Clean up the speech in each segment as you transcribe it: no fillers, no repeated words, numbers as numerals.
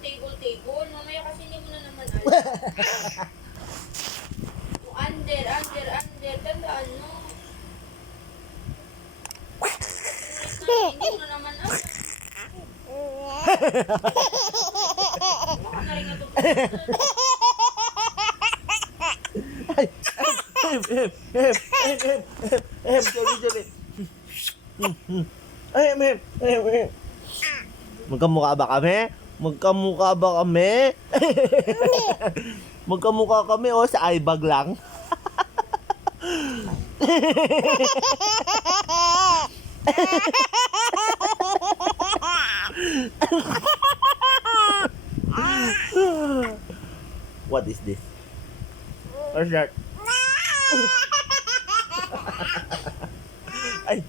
table. Mamaya kasi hindi mo na naman alam. Under. Tandaan mo. Hindi mo na naman alam. Baka na rin natutunan. Magkamukha ba kami? Magkamukha kami o sa eyebag lang. What is this? What's that? Ay.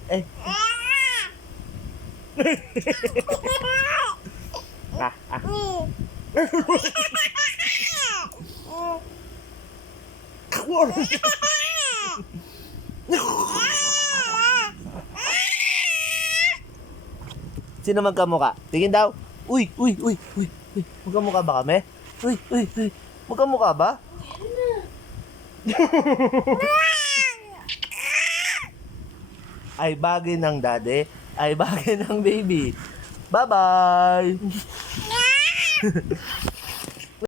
Sino magkamukha? Tingin daw. Uy. Magkamukha ba kami? Uy. Magkamukha ba? Ay bagay ng daddy, ay bagay ng baby. Bye-bye!